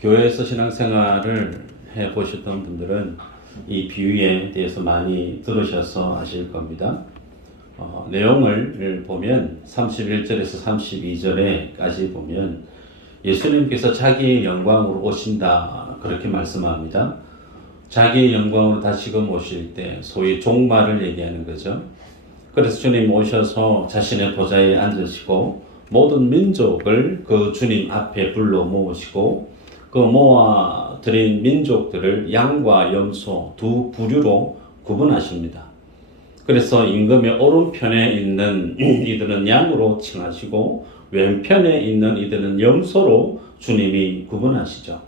교회에서 신앙생활을 해보셨던 분들은 이 비유에 대해서 많이 들으셔서 아실 겁니다. 내용을 보면 31절에서 32절에까지 보면 예수님께서 자기의 영광으로 오신다 그렇게 말씀합니다. 자기의 영광으로 다시금 오실 때 소위 종말을 얘기하는 거죠. 그래서 주님 오셔서 자신의 보좌에 앉으시고 모든 민족을 그 주님 앞에 불러 모으시고 그 모아들인 민족들을 양과 염소 두 부류로 구분하십니다. 그래서 임금의 오른편에 있는 이들은 양으로 칭하시고 왼편에 있는 이들은 염소로 주님이 구분하시죠.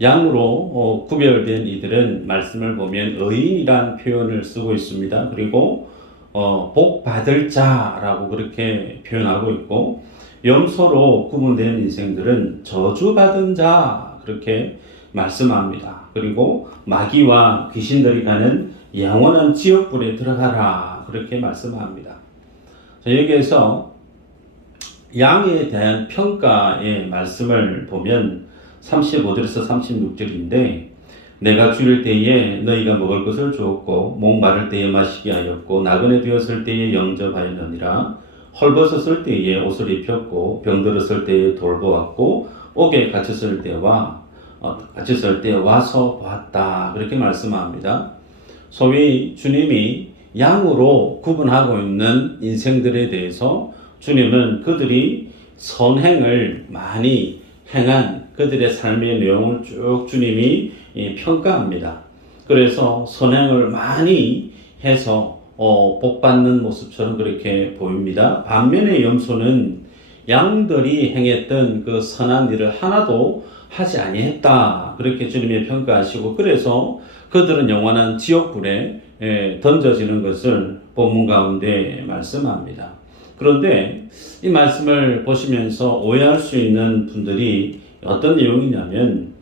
양으로 구별된 이들은 말씀을 보면 의인이란 표현을 쓰고 있습니다. 그리고 복 받을 자라고 그렇게 표현하고 있고, 염소로 구분된 인생들은 저주받은 자 그렇게 말씀합니다. 그리고 마귀와 귀신들이 가는 영원한 지옥불에 들어가라 그렇게 말씀합니다. 여기에서 양에 대한 평가의 말씀을 보면 35절에서 36절인데, 내가 줄일 때에 너희가 먹을 것을 주었고 목마를 때에 마시게 하였고 나그네 되었을 때에 영접하였느니라. 헐벗었을 때에 옷을 입혔고 병들었을 때에 돌보았고 옥에 갇혔을 때 와서 보았다 그렇게 말씀합니다. 소위 주님이 양으로 구분하고 있는 인생들에 대해서 주님은 그들이 선행을 많이 행한 그들의 삶의 내용을 쭉 주님이 평가합니다. 그래서 선행을 많이 해서 복받는 모습처럼 그렇게 보입니다. 반면에 염소는 양들이 행했던 그 선한 일을 하나도 하지 아니했다 그렇게 주님이 평가하시고, 그래서 그들은 영원한 지옥불에 던져지는 것을 본문 가운데 말씀합니다. 그런데 이 말씀을 보시면서 오해할 수 있는 분들이 어떤 내용이냐면,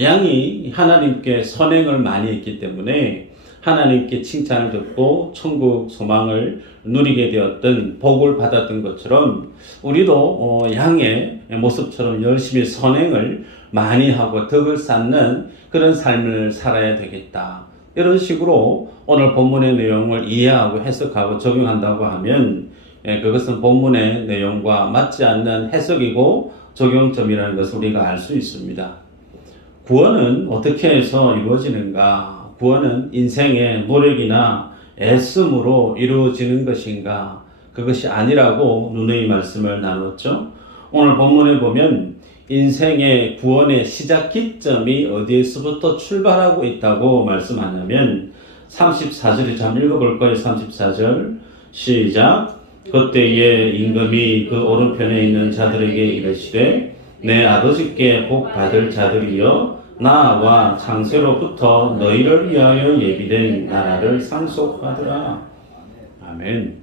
양이 하나님께 선행을 많이 했기 때문에 하나님께 칭찬을 듣고 천국 소망을 누리게 되었던, 복을 받았던 것처럼 우리도 양의 모습처럼 열심히 선행을 많이 하고 덕을 쌓는 그런 삶을 살아야 되겠다. 이런 식으로 오늘 본문의 내용을 이해하고 해석하고 적용한다고 하면 그것은 본문의 내용과 맞지 않는 해석이고 적용점이라는 것을 우리가 알 수 있습니다. 구원은 어떻게 해서 이루어지는가? 구원은 인생의 노력이나 애씀으로 이루어지는 것인가? 그것이 아니라고 누누이 말씀을 나눴죠. 오늘 본문에 보면 인생의 구원의 시작 기점이 어디에서부터 출발하고 있다고 말씀하냐면 34절에 한번 읽어볼 거예요. 34절 시작. 그때에 임금이 그 오른편에 있는 자들에게 이르시되 내 아버지께 복 받을 자들이여 나와 창세로부터 너희를 위하여 예비된 나라를 상속하더라. 아멘.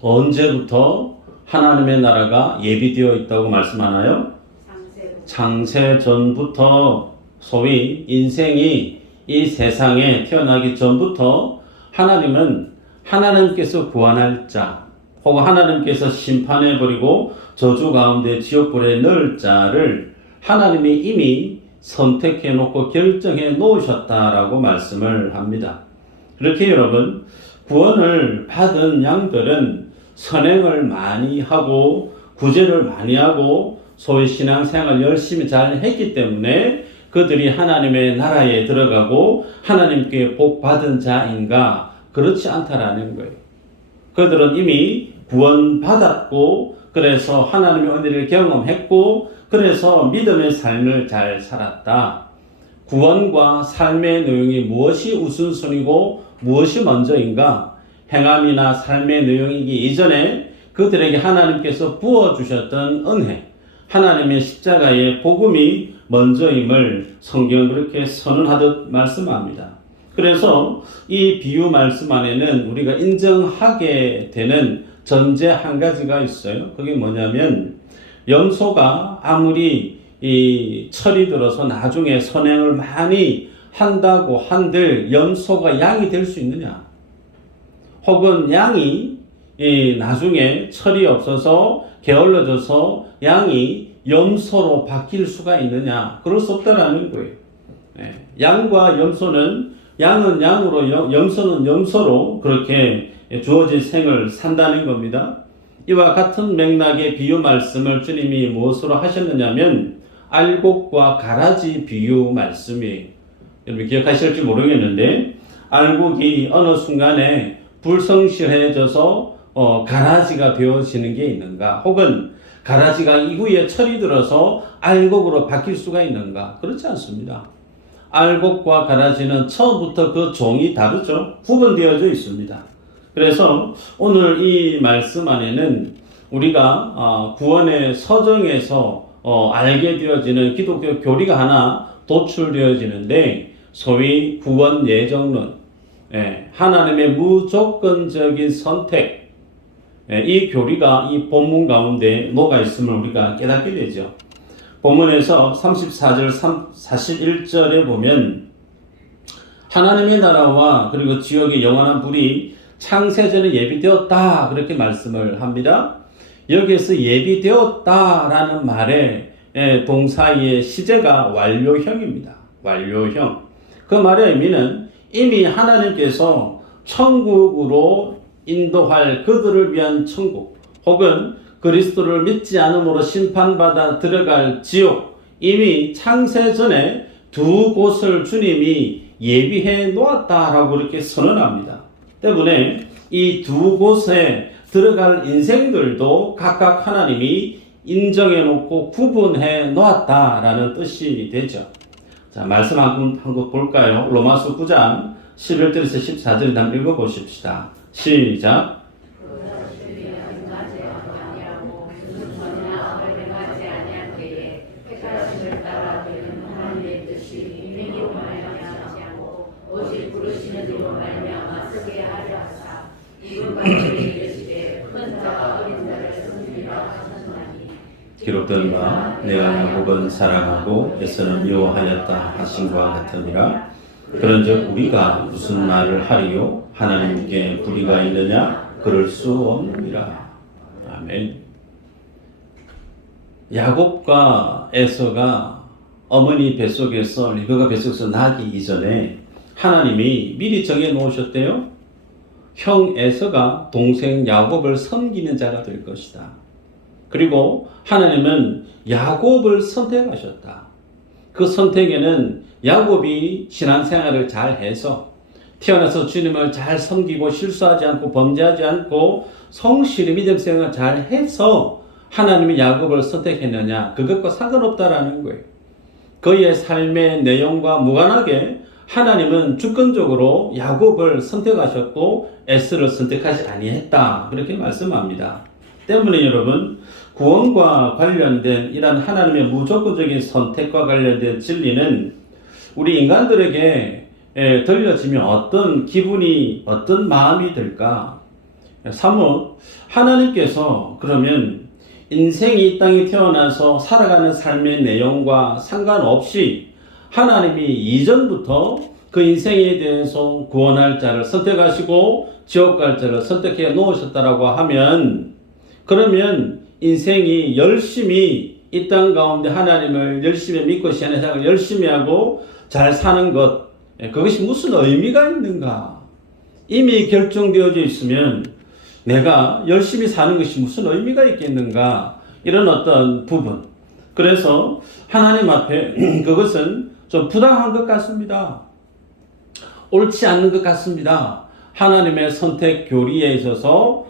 언제부터 하나님의 나라가 예비되어 있다고 말씀하나요? 창세 전부터, 소위 인생이 이 세상에 태어나기 전부터 하나님께서 구원할 자, 혹은 하나님께서 심판해버리고 저주 가운데 지옥불에 넣을 자를 하나님이 이미 선택해 놓고 결정해 놓으셨다라고 말씀을 합니다. 그렇게 여러분, 구원을 받은 양들은 선행을 많이 하고 구제를 많이 하고 소위 신앙생활 열심히 잘 했기 때문에 그들이 하나님의 나라에 들어가고 하나님께 복 받은 자인가? 그렇지 않다라는 거예요. 그들은 이미 구원받았고, 그래서 하나님의 은혜를 경험했고, 그래서 믿음의 삶을 잘 살았다. 구원과 삶의 내용이 무엇이 우선순위고 무엇이 먼저인가? 행함이나 삶의 내용이기 이전에 그들에게 하나님께서 부어주셨던 은혜, 하나님의 십자가의 복음이 먼저임을 성경은 그렇게 선언하듯 말씀합니다. 그래서 이 비유 말씀 안에는 우리가 인정하게 되는 전제 한 가지가 있어요. 그게 뭐냐면, 염소가 아무리 이 철이 들어서 나중에 선행을 많이 한다고 한들 염소가 양이 될 수 있느냐? 혹은 양이 나중에 철이 없어서 게을러져서 양이 염소로 바뀔 수가 있느냐? 그럴 수 없다라는 거예요. 양과 염소는 양은 양으로 염소는 염소로 그렇게 주어진 생을 산다는 겁니다. 이와 같은 맥락의 비유 말씀을 주님이 무엇으로 하셨느냐면 알곡과 가라지 비유 말씀이에요. 여러분 기억하실지 모르겠는데 알곡이 어느 순간에 불성실해져서 가라지가 되어지는 게 있는가? 혹은 가라지가 이후에 철이 들어서 알곡으로 바뀔 수가 있는가? 그렇지 않습니다. 알곡과 가라지는 처음부터 그 종이 다르죠. 구분되어져 있습니다. 그래서 오늘 이 말씀 안에는 우리가 구원의 서정에서 알게 되어지는 기독교 교리가 하나 도출되어지는데 소위 구원 예정론, 하나님의 무조건적인 선택, 이 교리가 이 본문 가운데 녹아 있음을 우리가 깨닫게 되죠. 본문에서 34절 41절에 보면 하나님의 나라와 그리고 지옥의 영원한 불이 창세전에 예비되었다 그렇게 말씀을 합니다. 여기에서 예비되었다라는 말의 동사의 시제가 완료형입니다. 완료형. 그 말의 의미는 이미 하나님께서 천국으로 인도할 그들을 위한 천국 혹은 그리스도를 믿지 않음으로 심판받아 들어갈 지옥 이미 창세전에 두 곳을 주님이 예비해 놓았다라고 이렇게 선언합니다. 때문에 이 두 곳에 들어갈 인생들도 각각 하나님이 인정해 놓고 구분해 놓았다라는 뜻이 되죠. 자, 말씀 한번 볼까요? 로마서 9장 11절에서 14절을 한번 읽어보십시다. 시작. 기록된 바 내가 야곱은 사랑하고 에서는 미워하였다 하신과 같으니라. 그런즉 우리가 무슨 말을 하리요? 하나님께 불의가 있느냐? 그럴 수 없느니라. 아멘. 야곱과 에서가 어머니 뱃속에서 리브가 뱃속에서 나기 이전에 하나님이 미리 정해 놓으셨대요. 형 에서가 동생 야곱을 섬기는 자가 될 것이다. 그리고 하나님은 야곱을 선택하셨다. 그 선택에는 야곱이 신앙생활을 잘 해서 태어나서 주님을 잘 섬기고 실수하지 않고 범죄하지 않고 성실히 믿음생활을 잘 해서 하나님이 야곱을 선택했느냐 그것과 상관없다라는 거예요. 그의 삶의 내용과 무관하게 하나님은 주권적으로 야곱을 선택하셨고 에스를 선택하지 아니했다 그렇게 말씀합니다. 때문에 여러분 구원과 관련된 이런 하나님의 무조건적인 선택과 관련된 진리는 우리 인간들에게 들려지면 어떤 기분이 어떤 마음이 들까? 사뭇 하나님께서 그러면 인생이 이 땅에 태어나서 살아가는 삶의 내용과 상관없이 하나님이 이전부터 그 인생에 대해서 구원할 자를 선택하시고 지옥 갈 자를 선택해 놓으셨다라고 하면 그러면 인생이 열심히 이 땅 가운데 하나님을 열심히 믿고 신앙생활을 열심히 하고 잘 사는 것 그것이 무슨 의미가 있는가? 이미 결정되어져 있으면 내가 열심히 사는 것이 무슨 의미가 있겠는가? 이런 어떤 부분. 그래서 하나님 앞에 그것은 좀 부당한 것 같습니다. 옳지 않는 것 같습니다. 하나님의 선택 교리에 있어서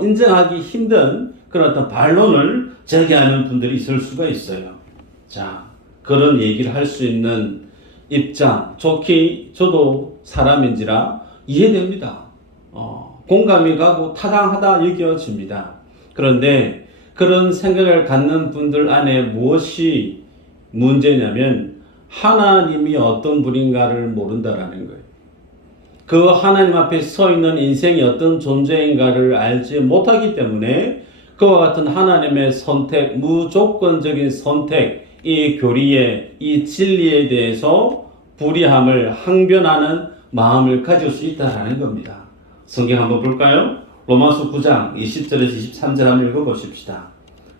인정하기 힘든 그런 어떤 반론을 제기하는 분들이 있을 수가 있어요. 자, 그런 얘기를 할 수 있는 입장, 좋게 저도 사람인지라 이해됩니다. 공감이 가고 타당하다 여겨집니다. 그런데 그런 생각을 갖는 분들 안에 무엇이 문제냐면 하나님이 어떤 분인가를 모른다라는 거예요. 그 하나님 앞에 서 있는 인생이 어떤 존재인가를 알지 못하기 때문에 그와 같은 하나님의 선택, 무조건적인 선택, 이 교리에, 이 진리에 대해서 불의함을 항변하는 마음을 가질 수 있다는 겁니다. 성경 한번 볼까요? 로마서 9장 20절에서 23절 한번 읽어보십시다.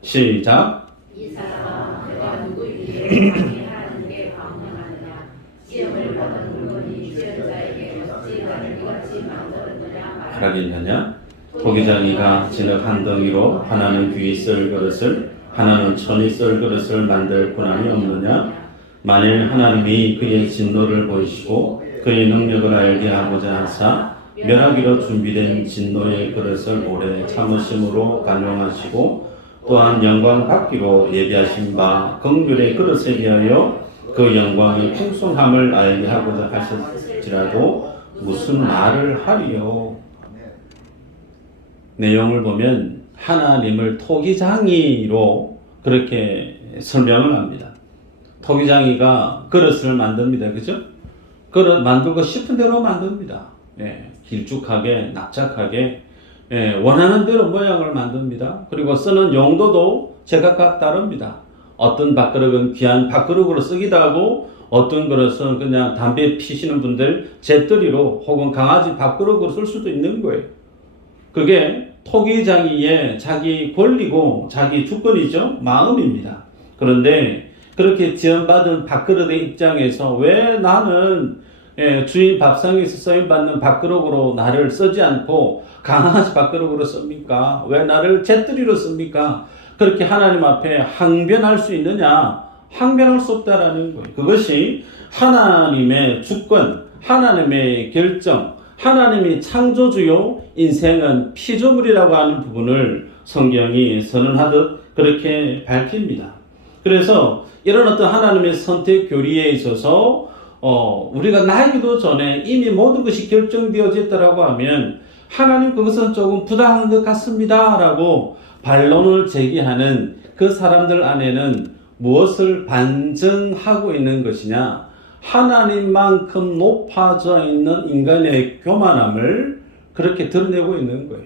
시작. 이 사람아 내가 누구에게 감히 하나님께 방문하느냐 시험을 받은 물건이 지은 자에게 어찌 나를 이같이 만들었느냐 하라겠느냐? 토기장이가 진흙 한 덩이로 하나는 귀 썰 그릇을 하나는 천이 썰 그릇을 만들 권한이 없느냐? 만일 하나님이 그의 진노를 보이시고 그의 능력을 알게 하고자 하사 멸하기로 준비된 진노의 그릇을 오래 참으심으로 간용하시고 또한 영광 받기로 예비하신 바 긍휼의 그릇에 비하여 그 영광의 풍성함을 알게 하고자 하실지라도 무슨 말을 하리요? 내용을 보면 하나님을 토기장이로 그렇게 설명을 합니다. 토기장이가 그릇을 만듭니다. 그죠? 그릇 만들고 싶은 대로 만듭니다. 길쭉하게, 납작하게, 원하는 대로 모양을 만듭니다. 그리고 쓰는 용도도 제각각 다릅니다. 어떤 밥그릇은 귀한 밥그릇으로 쓰기도 하고, 어떤 그릇은 그냥 담배 피시는 분들 재떨이로 혹은 강아지 밥그릇으로 쓸 수도 있는 거예요. 그게 토기장이의 자기 권리고 자기 주권이죠. 마음입니다. 그런데 그렇게 지원받은 밥그릇의 입장에서 왜 나는 주인 밥상에서 쓰임받는 밥그릇으로 나를 쓰지 않고 강아지 밥그릇으로 씁니까? 왜 나를 재떨이로 씁니까? 그렇게 하나님 앞에 항변할 수 있느냐? 항변할 수 없다라는 거예요. 그것이 하나님의 주권, 하나님의 결정, 하나님이 창조주요, 인생은 피조물이라고 하는 부분을 성경이 선언하듯 그렇게 밝힙니다. 그래서 이런 어떤 하나님의 선택 교리에 있어서 우리가 나이기도 전에 이미 모든 것이 결정되어져 있다라고 하면 하나님 그것은 조금 부당한 것 같습니다 라고 반론을 제기하는 그 사람들 안에는 무엇을 반증하고 있는 것이냐? 하나님만큼 높아져 있는 인간의 교만함을 그렇게 드러내고 있는 거예요.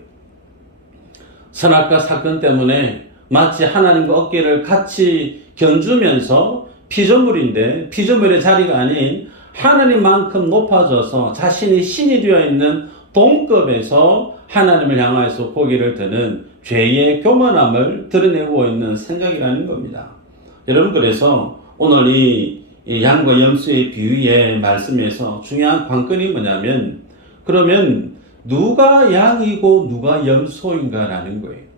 선악과 사건 때문에 마치 하나님과 어깨를 같이 견주면서 피조물인데 피조물의 자리가 아닌 하나님만큼 높아져서 자신이 신이 되어 있는 동급에서 하나님을 향하여서 고개를 드는 죄의 교만함을 드러내고 있는 생각이라는 겁니다. 여러분, 그래서 오늘 이 양과 염소의 비유의 말씀에서 중요한 관건이 뭐냐면, 그러면 누가 양이고 누가 염소인가라는 거예요.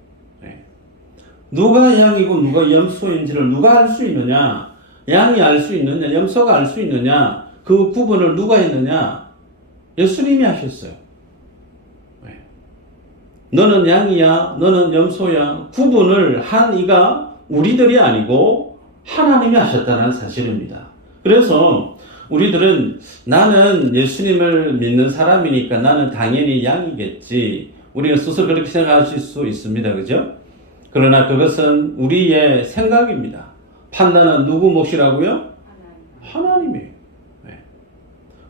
누가 양이고 누가 염소인지를 누가 알 수 있느냐? 양이 알 수 있느냐? 염소가 알 수 있느냐? 그 구분을 누가 했느냐? 예수님이 하셨어요. 너는 양이야, 너는 염소야. 구분을 한 이가 우리들이 아니고 하나님이 하셨다는 사실입니다. 그래서 우리들은 나는 예수님을 믿는 사람이니까 나는 당연히 양이겠지. 우리는 스스로 그렇게 생각하실 수 있습니다. 그죠? 그러나 그것은 우리의 생각입니다. 판단은 누구 몫이라고요? 하나님이에요.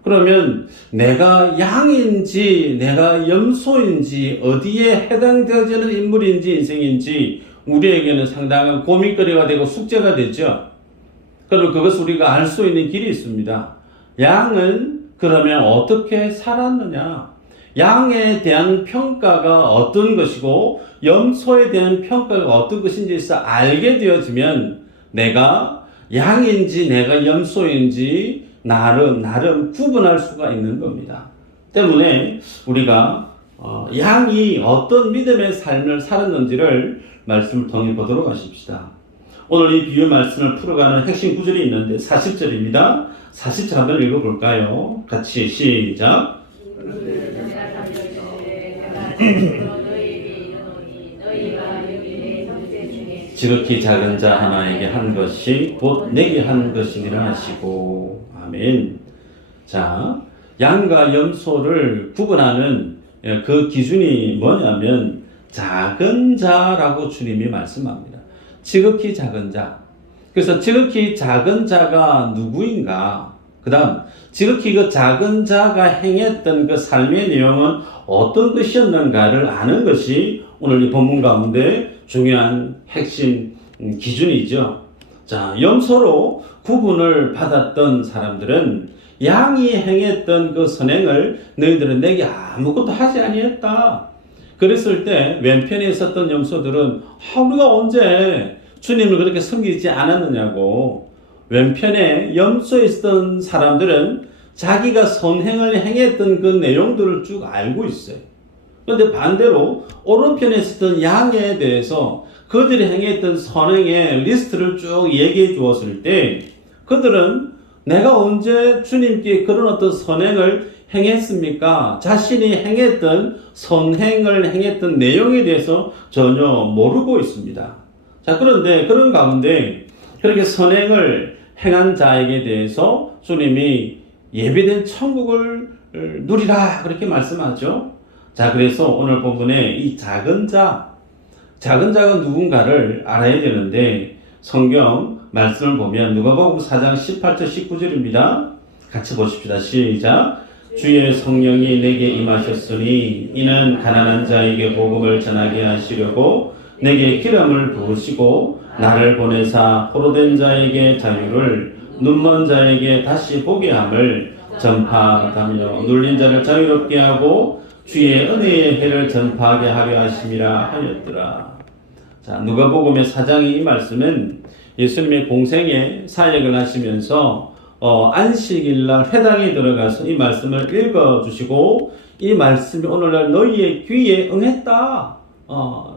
그러면 내가 양인지 내가 염소인지 어디에 해당되어지는 인물인지 인생인지 우리에게는 상당한 고민거리가 되고 숙제가 되죠. 그럼 그것을 우리가 알 수 있는 길이 있습니다. 양은 그러면 어떻게 살았느냐? 양에 대한 평가가 어떤 것이고 염소에 대한 평가가 어떤 것인지에서 알게 되어지면 내가 양인지 내가 염소인지 나름 구분할 수가 있는 겁니다. 때문에 우리가 양이 어떤 믿음의 삶을 살았는지를 말씀을 통해 보도록 하십시다. 오늘 이 비유 말씀을 풀어가는 핵심 구절이 있는데 40절입니다. 40절 한번 읽어볼까요? 같이 시작. 지극히 작은 자 하나에게 한 것이 곧 내게 한 것이니라 하시고. 아멘. 자, 양과 염소를 구분하는 그 기준이 뭐냐면 작은 자라고 주님이 말씀합니다. 지극히 작은 자. 그래서 지극히 작은 자가 누구인가? 그 다음 지극히 그 작은 자가 행했던 그 삶의 내용은 어떤 것이었는가를 아는 것이 오늘 이 본문 가운데 중요한 핵심 기준이죠. 자, 염소로 구분을 받았던 사람들은 양이 행했던 그 선행을 너희들은 내게 아무것도 하지 아니했다. 그랬을 때 왼편에 있었던 염소들은 우리가 언제 주님을 그렇게 섬기지 않았느냐고. 왼편에 염소에 있었던 사람들은 자기가 선행을 행했던 그 내용들을 쭉 알고 있어요. 그런데 반대로 오른편에 있었던 양에 대해서 그들이 행했던 선행의 리스트를 쭉 얘기해 주었을 때 그들은 내가 언제 주님께 그런 어떤 선행을 행했습니까? 자신이 행했던 선행을 행했던 내용에 대해서 전혀 모르고 있습니다. 자, 그런데 그런 가운데 그렇게 선행을 행한 자에게 대해서 주님이 예비된 천국을 누리라 그렇게 말씀하죠. 자, 그래서 오늘 본문에 이 작은 자가 누군가를 알아야 되는데 성경 말씀을 보면 누가복음 4장 18절 19절입니다. 같이 보십시다. 시작. 주의 성령이 내게 임하셨으니 이는 가난한 자에게 복음을 전하게 하시려고 내게 기름을 부으시고 나를 보내사 포로된 자에게 자유를 눈먼 자에게 다시 보게 함을 전파하다며 눌린 자를 자유롭게 하고 주의 은혜의 해를 전파하게 하려 하심이라 하였더라. 자, 누가복음의 4장의 이 말씀은 예수님의 공생의 사역을 하시면서 안식일날 회당에 들어가서 이 말씀을 읽어주시고 이 말씀이 오늘날 너희의 귀에 응했다.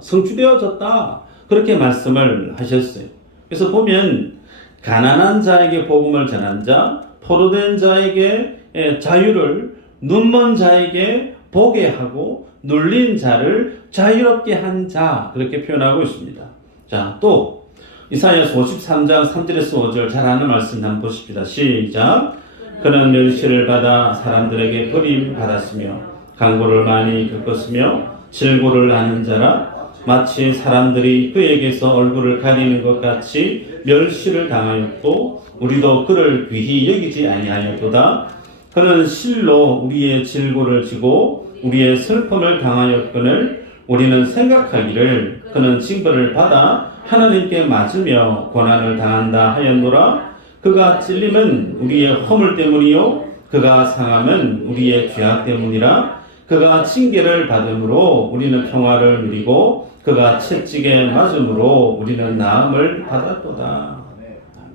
성취되어졌다. 그렇게 말씀을 하셨어요. 그래서 보면 가난한 자에게 복음을 전한 자, 포로된 자에게 자유를, 눈먼 자에게 보게 하고 눌린 자를 자유롭게 한 자 그렇게 표현하고 있습니다. 자, 또 이사야서 53장 3절에서 5절 잘 아는 말씀 한번 보십시다. 시작. 그는 멸시를 받아 사람들에게 버림받았으며 강고를 많이 겪었으며 질고를 하는 자라 마치 사람들이 그에게서 얼굴을 가리는 것 같이 멸시를 당하였고 우리도 그를 귀히 여기지 아니하였도다. 그는 실로 우리의 질고를 지고 우리의 슬픔을 당하였거늘 우리는 생각하기를 그는 징벌을 받아 하나님께 맞으며 고난을 당한다 하였노라. 그가 찔림은 우리의 허물 때문이요 그가 상함은 우리의 죄악 때문이라. 그가 징계를 받음으로 우리는 평화를 누리고 그가 채찍에 맞음으로 우리는 나음을 받았도다.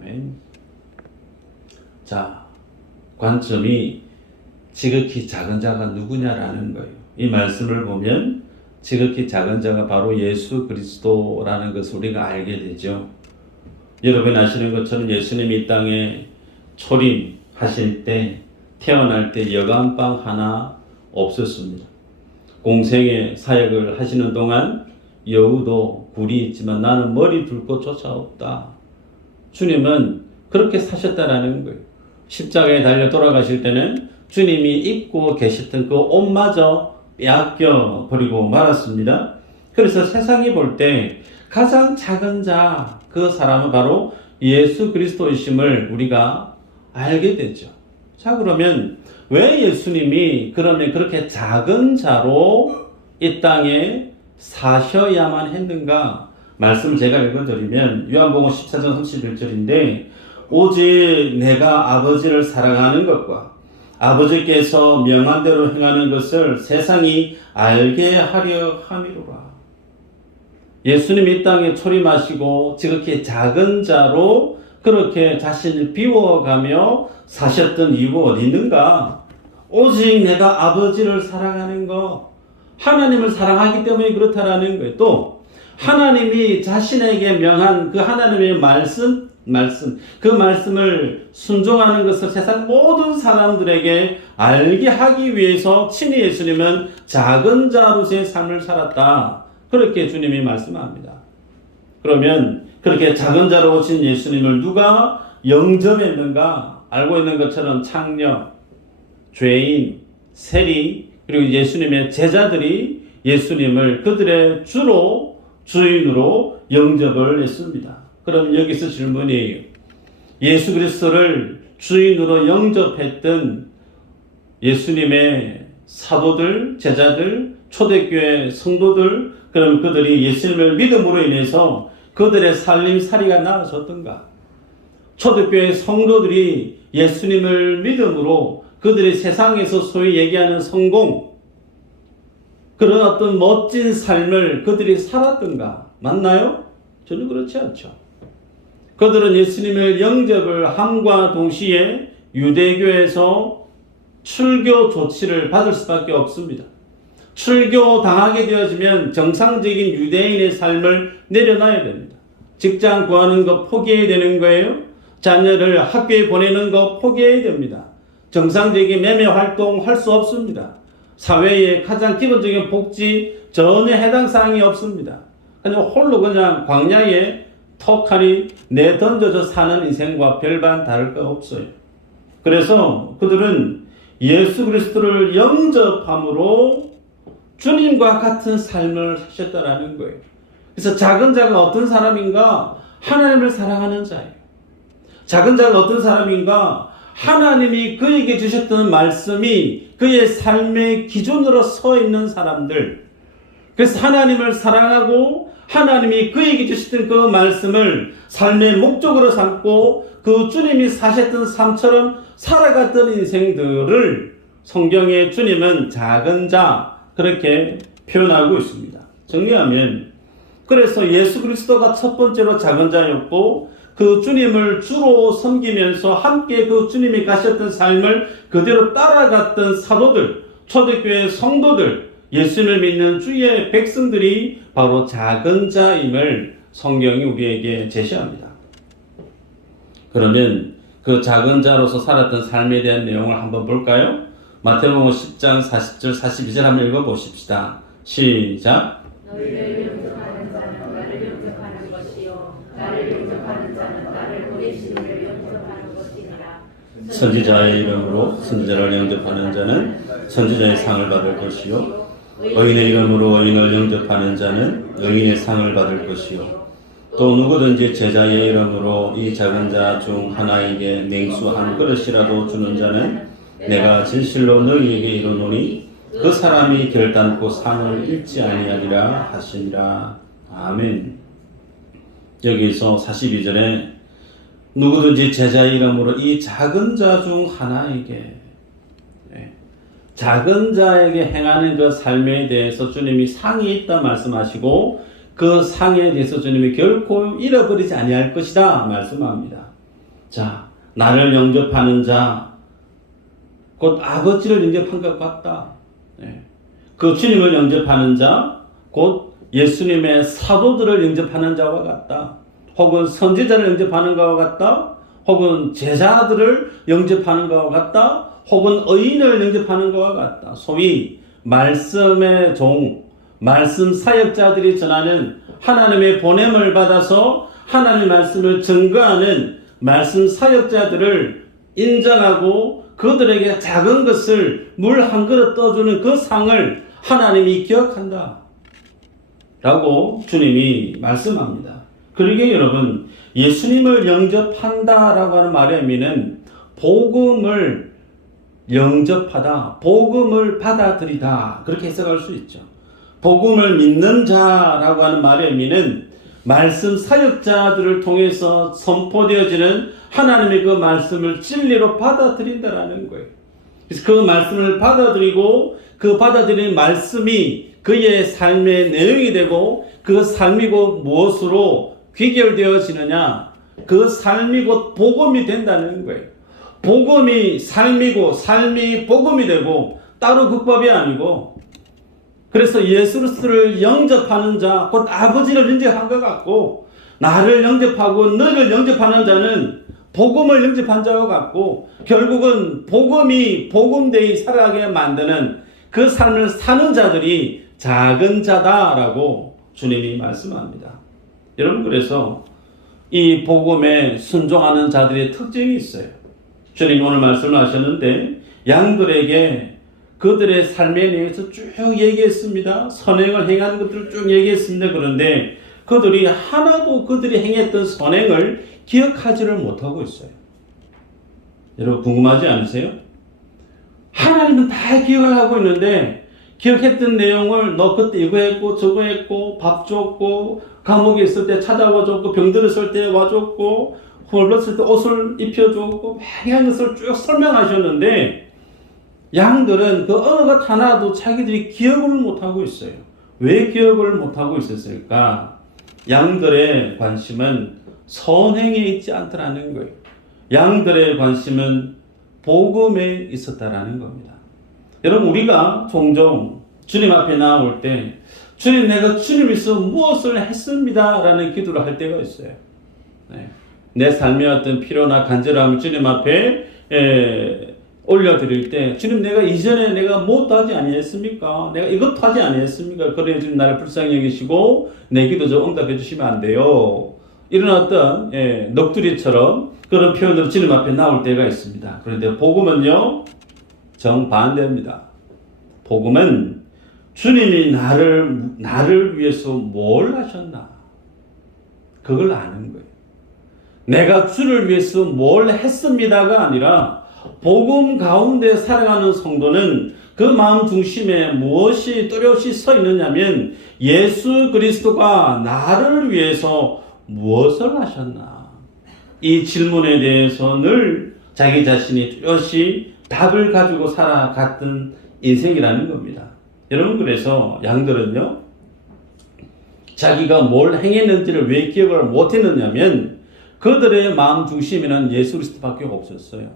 아멘. 자, 관점이 지극히 작은 자가 누구냐라는 거예요. 이 말씀을 보면 지극히 작은 자가 바로 예수 그리스도라는 것을 우리가 알게 되죠. 여러분 아시는 것처럼 예수님이 이 땅에 초림하실 때 태어날 때 여간방 하나 없었습니다. 공생의 사역을 하시는 동안 여우도 굴이 있지만 나는 머리 둘 곳조차 없다. 주님은 그렇게 사셨다라는 거예요. 십자가에 달려 돌아가실 때는 주님이 입고 계셨던 그 옷마저 빼앗겨 버리고 말았습니다. 그래서 세상이 볼 때 가장 작은 자, 그 사람은 바로 예수 그리스도이심을 우리가 알게 되죠. 자, 그러면 왜 예수님이 그러면 그렇게 작은 자로 이 땅에 사셔야만 했는가? 말씀 제가 읽어드리면 요한복음 14장 31절인데 오직 내가 아버지를 사랑하는 것과 아버지께서 명한 대로 행하는 것을 세상이 알게 하려 함이로라. 예수님이 이 땅에 초림하시고 지극히 작은 자로 그렇게 자신을 비워가며 사셨던 이유가 어디 있는가? 오직 내가 아버지를 사랑하는 것, 하나님을 사랑하기 때문에 그렇다라는 거예요. 또 하나님이 자신에게 명한 그 하나님의 말씀, 그 말씀을 순종하는 것을 세상 모든 사람들에게 알게 하기 위해서 친히 예수님은 작은 자로서의 삶을 살았다. 그렇게 주님이 말씀합니다. 그러면 그렇게 작은 자로 오신 예수님을 누가 영접했는가? 알고 있는 것처럼 창녀, 죄인, 세리, 그리고 예수님의 제자들이 예수님을 그들의 주인으로 영접을 했습니다. 그럼 여기서 질문이에요. 예수 그리스도를 주인으로 영접했던 예수님의 사도들, 제자들, 초대교회 성도들, 그럼 그들이 예수님을 믿음으로 인해서 그들의 살림살이가 나아졌던가? 초대교회 성도들이 예수님을 믿음으로 그들이 세상에서 소위 얘기하는 성공, 그런 어떤 멋진 삶을 그들이 살았던가? 맞나요? 전혀 그렇지 않죠. 그들은 예수님을 영접을 함과 동시에 유대교에서 출교 조치를 받을 수밖에 없습니다. 출교당하게 되어지면 정상적인 유대인의 삶을 내려놔야 됩니다. 직장 구하는 거 포기해야 되는 거예요. 자녀를 학교에 보내는 거 포기해야 됩니다. 정상적인 매매 활동 할 수 없습니다. 사회의 가장 기본적인 복지 전혀 해당 사항이 없습니다. 그냥 홀로 그냥 광야에 턱하니 내던져져 사는 인생과 별반 다를 거 없어요. 그래서 그들은 예수 그리스도를 영접함으로 주님과 같은 삶을 사셨다라는 거예요. 그래서 작은 자가 어떤 사람인가? 하나님을 사랑하는 자예요. 작은 자가 어떤 사람인가? 하나님이 그에게 주셨던 말씀이 그의 삶의 기준으로 서 있는 사람들. 그래서 하나님을 사랑하고 하나님이 그에게 주셨던 그 말씀을 삶의 목적으로 삼고 그 주님이 사셨던 삶처럼 살아갔던 인생들을 성경에 주님은 작은 자 그렇게 표현하고 있습니다. 정리하면 그래서 예수 그리스도가 첫 번째로 작은 자였고 그 주님을 주로 섬기면서 함께 그 주님이 가셨던 삶을 그대로 따라갔던 사도들, 초대교회 성도들, 예수님을 믿는 주의 백성들이 바로 작은 자임을 성경이 우리에게 제시합니다. 그러면 그 작은 자로서 살았던 삶에 대한 내용을 한번 볼까요? 마태복음 10장 40절 42절 한번 읽어보십시다. 시작. 너희를 영접하는 자는 나를 영접하는 것이요 나를 영접하는 자는 나를 보내신 이를 영접하는 것이니라. 선지자의 이름으로 선지자를 영접하는 자는 선지자의 상을 받을 것이요 의인의 이름으로 의인을 영접하는 자는 의인의 상을 받을 것이요 또 누구든지 제자의 이름으로 이 작은 자 중 하나에게 냉수 한 그릇이라도 주는 자는 내가 진실로 너희에게 이르노니 그 사람이 결단코 상을 잃지 아니하리라 하시니라. 아멘. 여기서 42절에 누구든지 제자의 이름으로 이 작은 자 중 하나에게 작은 자에게 행하는 그 삶에 대해서 주님이 상이 있다 말씀하시고 그 상에 대해서 주님이 결코 잃어버리지 아니할 것이다 말씀합니다. 자, 나를 영접하는 자, 곧 아버지를 영접한 것 같다. 그 주님을 영접하는 자, 곧 예수님의 사도들을 영접하는 자와 같다. 혹은 선지자를 영접하는 것과 같다. 혹은 제자들을 영접하는 것과 같다. 혹은 의인을 영접하는 것과 같다. 소위 말씀의 종, 말씀 사역자들이 전하는 하나님의 보냄을 받아서 하나님의 말씀을 증거하는 말씀 사역자들을 인정하고 그들에게 작은 것을 물 한 그릇 떠주는 그 상을 하나님이 기억한다 라고 주님이 말씀합니다. 그러기에 여러분, 예수님을 영접한다라고 하는 말의 의미는 복음을 영접하다, 복음을 받아들이다 그렇게 해석할 수 있죠. 복음을 믿는 자라고 하는 말의 의미는 말씀 사역자들을 통해서 선포되어지는 하나님의 그 말씀을 진리로 받아들인다라는 거예요. 그래서 그 말씀을 받아들이고 그 받아들인 말씀이 그의 삶의 내용이 되고 그 삶이 곧 무엇으로 귀결되어지느냐, 그 삶이 곧 복음이 된다는 거예요. 복음이 삶이고 삶이 복음이 되고 따로 국밥이 아니고, 그래서 예수 그리스도를 영접하는 자, 곧 아버지를 영접한 것 같고 나를 영접하고 너를 영접하는 자는 복음을 영접한 자와 같고 결국은 복음이 복음되이 살아가게 만드는 그 삶을 사는 자들이 작은 자다라고 주님이 말씀합니다. 여러분, 그래서 이 복음에 순종하는 자들의 특징이 있어요. 주님 오늘 말씀하셨는데 양들에게 그들의 삶에 대해서 쭉 얘기했습니다. 선행을 행하는 것들을 쭉 얘기했습니다. 그런데 그들이 하나도 그들이 행했던 선행을 기억하지를 못하고 있어요. 여러분 궁금하지 않으세요? 하나님은 다 기억을 하고 있는데 기억했던 내용을 너 그때 이거 했고 저거 했고 밥 줬고 감옥에 있을 때 찾아와 줬고 병들었을 때 와줬고 홀렀을 때 옷을 입혀줬고 많은 것을 쭉 설명하셨는데 양들은 그 어느 것 하나도 자기들이 기억을 못하고 있어요. 왜 기억을 못하고 있었을까? 양들의 관심은 선행에 있지 않더라는 거예요. 양들의 관심은 복음에 있었다라는 겁니다. 여러분, 우리가 종종 주님 앞에 나올 때 주님, 내가 주님 위해서 무엇을 했습니다 라는 기도를 할 때가 있어요. 내 삶의 어떤 필요나 간절함을 주님 앞에 올려드릴 때, 주님, 내가 이전에 내가 무엇도 하지 아니했습니까? 내가 이것도 하지 아니했습니까? 그래 주님 나를 불쌍히 여기시고 내 기도 좀 응답해 주시면 안 돼요. 이런 어떤 넋두리처럼 그런 표현으로 주님 앞에 나올 때가 있습니다. 그런데 복음은요, 정반대입니다. 복음은 주님이 나를 위해서 뭘 하셨나? 그걸 아는 거예요. 내가 주를 위해서 뭘 했습니다가 아니라 복음 가운데 살아가는 성도는 그 마음 중심에 무엇이 뚜렷이 서 있느냐면 예수 그리스도가 나를 위해서 무엇을 하셨나? 이 질문에 대해서 늘 자기 자신이 뚜렷이 답을 가지고 살아갔던 인생이라는 겁니다. 여러분, 그래서 양들은요, 자기가 뭘 행했는지를 왜 기억을 못했느냐면 그들의 마음 중심에는 예수 그리스도밖에 없었어요.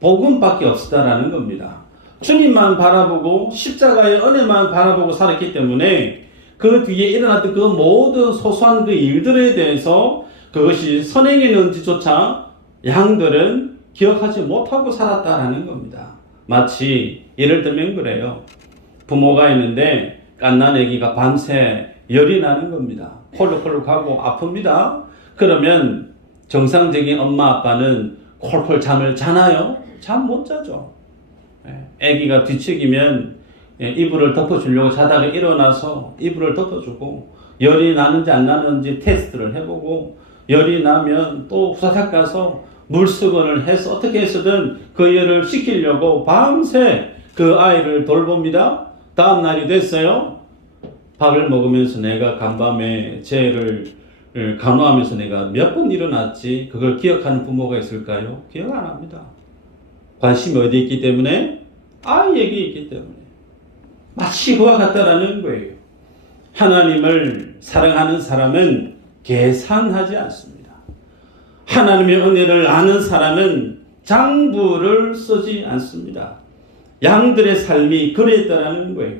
복음밖에 없었다라는 겁니다. 주님만 바라보고 십자가의 은혜만 바라보고 살았기 때문에 그 뒤에 일어났던 그 모든 소소한 그 일들에 대해서 그것이 선행했는지조차 양들은 기억하지 못하고 살았다라는 겁니다. 마치 예를 들면 그래요. 부모가 있는데 갓난 아기가 밤새 열이 나는 겁니다. 콜록콜록하고 아픕니다. 그러면 정상적인 엄마 아빠는 콜콜 잠을 자나요? 잠 못 자죠. 아기가 뒤척이면 이불을 덮어주려고 자다가 일어나서 이불을 덮어주고, 열이 나는지 안 나는지 테스트를 해보고, 열이 나면 또 후다닥 가서 물수건을 해서 어떻게 해서든 그 열을 식히려고 밤새 그 아이를 돌봅니다. 다음 날이 됐어요. 밥을 먹으면서 내가 간밤에 쟤를 간호하면서 내가 몇 번 일어났지, 그걸 기억하는 부모가 있을까요? 기억 안 합니다. 관심이 어디 있기 때문에? 아이에게 있기 때문에. 마치 그와 같다라는 거예요. 하나님을 사랑하는 사람은 계산하지 않습니다. 하나님의 은혜를 아는 사람은 장부를 쓰지 않습니다. 양들의 삶이 그랬다라는 거예요.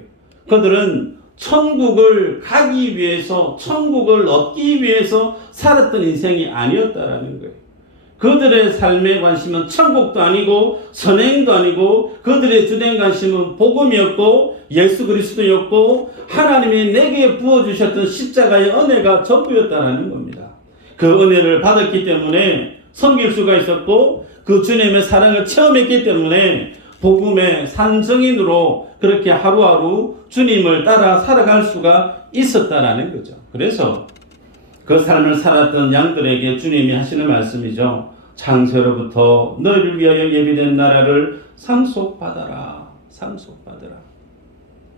그들은 천국을 가기 위해서, 천국을 얻기 위해서 살았던 인생이 아니었다라는 거예요. 그들의 삶의 관심은 천국도 아니고 선행도 아니고 그들의 주된 관심은 복음이었고 예수 그리스도였고 하나님이 내게 부어주셨던 십자가의 은혜가 전부였다라는 겁니다. 그 은혜를 받았기 때문에 섬길 수가 있었고 그 주님의 사랑을 체험했기 때문에 복음의 산증인으로 그렇게 하루하루 주님을 따라 살아갈 수가 있었다라는 거죠. 그래서 그 삶을 살았던 양들에게 주님이 하시는 말씀이죠. 창세로부터 너희를 위하여 예비된 나라를 상속받아라. 상속받아라.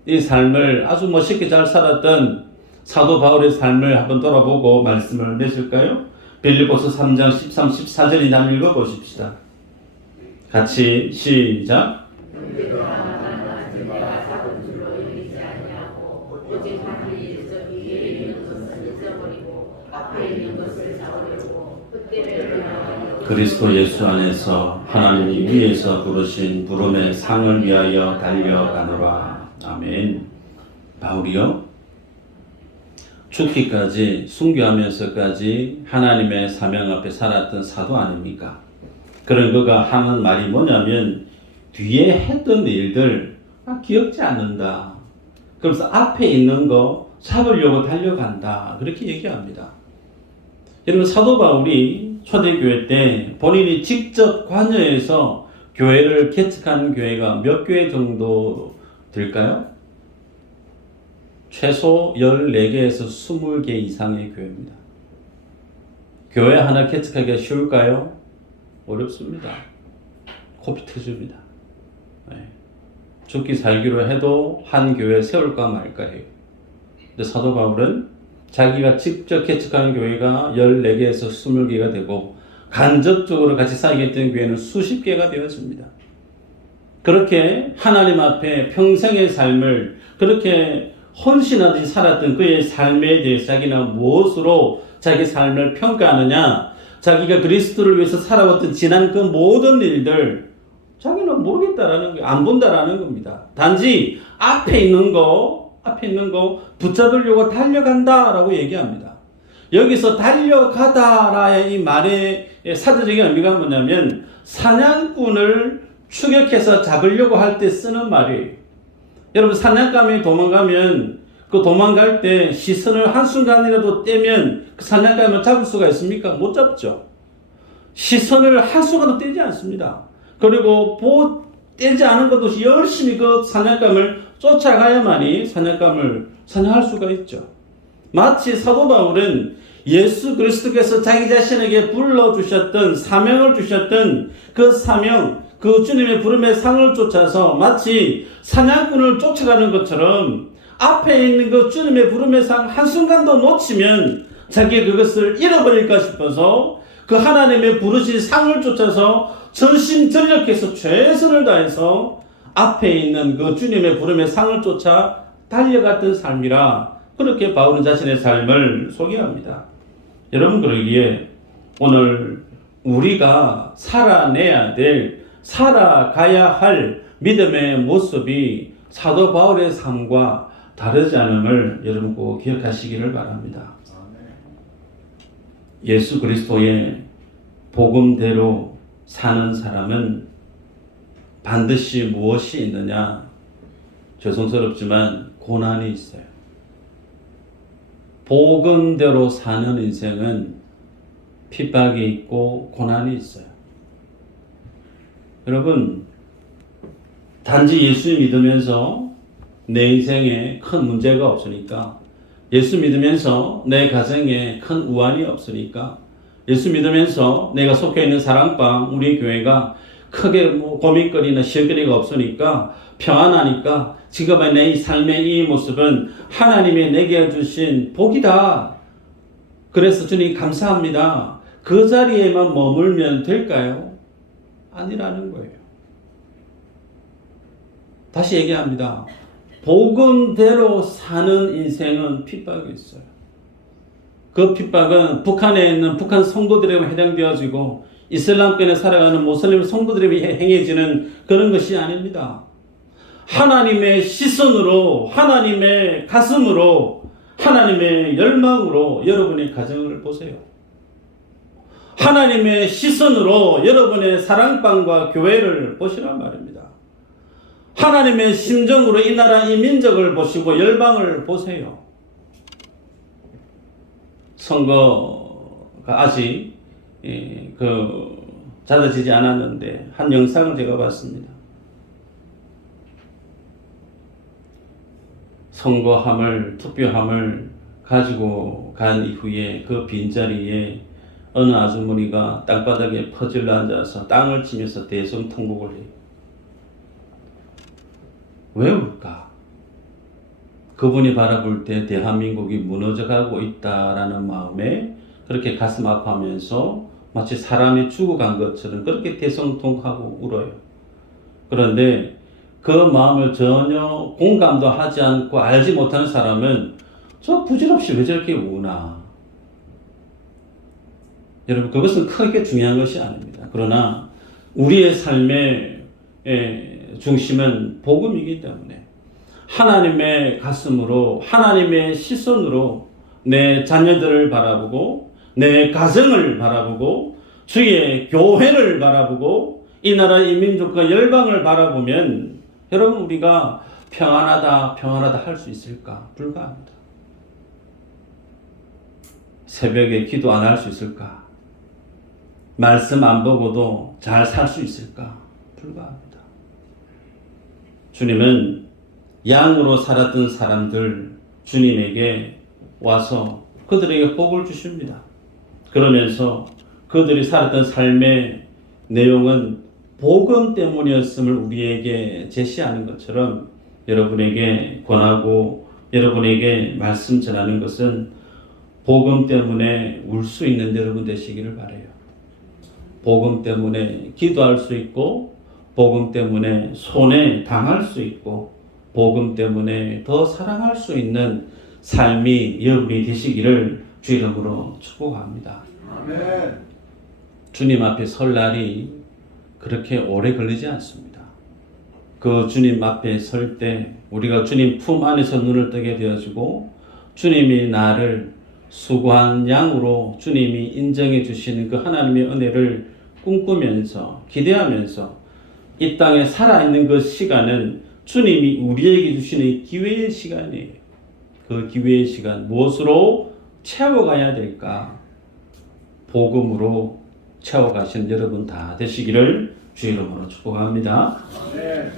이 삶을 아주 멋있게 잘 살았던 사도 바울의 삶을 한번 돌아보고 말씀을 맺을까요? 빌립보서 3장 13, 14절이 한번 읽어보십시다. 같이 시작. 그리스도 예수 안에서 하나님이 위에서 부르신 부름의 상을 위하여 달려가노라. 아멘. 바울이요, 죽기까지 순교하면서까지 하나님의 사명 앞에 살았던 사도 아닙니까? 그런 그가 하는 말이 뭐냐면 뒤에 했던 일들 기억지 않는다. 그러면서 앞에 있는 거 잡으려고 달려간다. 그렇게 얘기합니다. 여러분, 사도 바울이 초대교회 때 본인이 직접 관여해서 교회를 개척한 교회가 몇 교회 정도 될까요? 최소 14개에서 20개 이상의 교회입니다. 교회 하나 개척하기가 쉬울까요? 어렵습니다. 코피 터집니다. 죽기 살기로 해도 한 교회 세울까 말까 해요. 근데 사도 바울은 자기가 직접 개척하는 교회가 14개에서 20개가 되고 간접적으로 같이 쌓이겠던 교회는 수십 개가 되었습니다. 그렇게 하나님 앞에 평생의 삶을 그렇게 헌신하듯이 살았던 그의 삶에 대해서 자기는 무엇으로 자기 삶을 평가하느냐, 자기가 그리스도를 위해서 살아왔던 지난 그 모든 일들 자기는 모르겠다라는 거예요. 안 본다라는 겁니다. 단지 앞에 있는 거 붙잡으려고 달려간다라고 얘기합니다. 여기서 달려가다라의 이 말의 사제적인 의미가 뭐냐면 사냥꾼을 추격해서 잡으려고 할 때 쓰는 말이에요. 여러분, 사냥감이 도망가면 그 도망갈 때 시선을 한순간이라도 떼면 그 사냥감을 잡을 수가 있습니까? 못 잡죠. 시선을 한순간도 떼지 않습니다. 그리고 떼지 않은 것 없이 열심히 그 사냥감을 쫓아가야만이 사냥감을 사냥할 수가 있죠. 마치 사도 바울은 예수 그리스도께서 자기 자신에게 불러주셨던 사명을 주셨던 그 사명, 그 주님의 부름의 상을 쫓아서 마치 사냥꾼을 쫓아가는 것처럼 앞에 있는 그 주님의 부름의 상 한순간도 놓치면 자기가 그것을 잃어버릴까 싶어서 그 하나님의 부르신 상을 쫓아서 전심전력해서 최선을 다해서 앞에 있는 그 주님의 부름의 상을 쫓아 달려갔던 삶이라 그렇게 바울은 자신의 삶을 소개합니다. 여러분, 그러기에 오늘 우리가 살아가야 할 믿음의 모습이 사도 바울의 삶과 다르지 않음을 여러분 꼭 기억하시기를 바랍니다. 예수 그리스도의 복음대로 사는 사람은 반드시 무엇이 있느냐? 죄송스럽지만 고난이 있어요. 복음대로 사는 인생은 핍박이 있고 고난이 있어요. 여러분, 단지 예수 믿으면서 내 인생에 큰 문제가 없으니까, 예수 믿으면서 내 가정에 큰 우환이 없으니까, 예수 믿으면서 내가 속해 있는 사랑방 우리 교회가 크게 고민거리나 실거리가 없으니까 평안하니까 지금의 내 삶의 이 모습은 하나님이 내게 주신 복이다. 그래서 주님 감사합니다. 그 자리에만 머물면 될까요? 아니라는 거예요. 다시 얘기합니다. 복음대로 사는 인생은 핍박이 있어요. 그 핍박은 북한에 있는 북한 성도들에게 해당되어지고 이슬람권에 살아가는 모슬림 성도들에게 행해지는 그런 것이 아닙니다. 하나님의 시선으로, 하나님의 가슴으로, 하나님의 열망으로 여러분의 가정을 보세요. 하나님의 시선으로 여러분의 사랑방과 교회를 보시란 말입니다. 하나님의 심정으로 이 나라, 이 민족을 보시고 열방을 보세요. 선거가 아직 잦아지지 않았는데 한 영상을 제가 봤습니다. 선거함을, 투표함을 가지고 간 이후에 그 빈자리에 어느 아주머니가 땅바닥에 퍼질러 앉아서 땅을 치면서 대성통곡을 해요. 왜 울까? 그분이 바라볼 때 대한민국이 무너져가고 있다라는 마음에 그렇게 가슴 아파하면서 마치 사람이 죽어간 것처럼 그렇게 대성통곡하고 울어요. 그런데 그 마음을 전혀 공감도 하지 않고 알지 못하는 사람은 저 부질없이 왜 저렇게 우나? 여러분, 그것은 크게 중요한 것이 아닙니다. 그러나 우리의 삶의 중심은 복음이기 때문에 하나님의 가슴으로, 하나님의 시선으로 내 자녀들을 바라보고 내 가정을 바라보고 주의 교회를 바라보고 이 나라 이 민족과 열방을 바라보면 여러분, 우리가 평안하다 할 수 있을까? 불가합니다. 새벽에 기도 안 할 수 있을까? 말씀 안 보고도 잘 살 수 있을까? 불가합니다. 주님은 양으로 살았던 사람들 주님에게 와서 그들에게 복을 주십니다. 그러면서 그들이 살았던 삶의 내용은 복음 때문이었음을 우리에게 제시하는 것처럼 여러분에게 권하고 여러분에게 말씀 전하는 것은 복음 때문에 울 수 있는 여러분 되시기를 바라요. 복음 때문에 기도할 수 있고 복음 때문에 손해 당할 수 있고 복음 때문에 더 사랑할 수 있는 삶이 여러분이 되시기를 주 이름으로 축복합니다. 아멘. 주님 앞에 설 날이 그렇게 오래 걸리지 않습니다. 그 주님 앞에 설 때 우리가 주님 품 안에서 눈을 뜨게 되어지고 주님이 나를 수고한 양으로 주님이 인정해 주시는 그 하나님의 은혜를 꿈꾸면서 기대하면서 이 땅에 살아있는 그 시간은 주님이 우리에게 주시는 기회의 시간이에요. 그 기회의 시간 무엇으로 채워가야 될까? 복음으로 채워가시는 여러분 다 되시기를 주 이름으로 축복합니다. 아멘.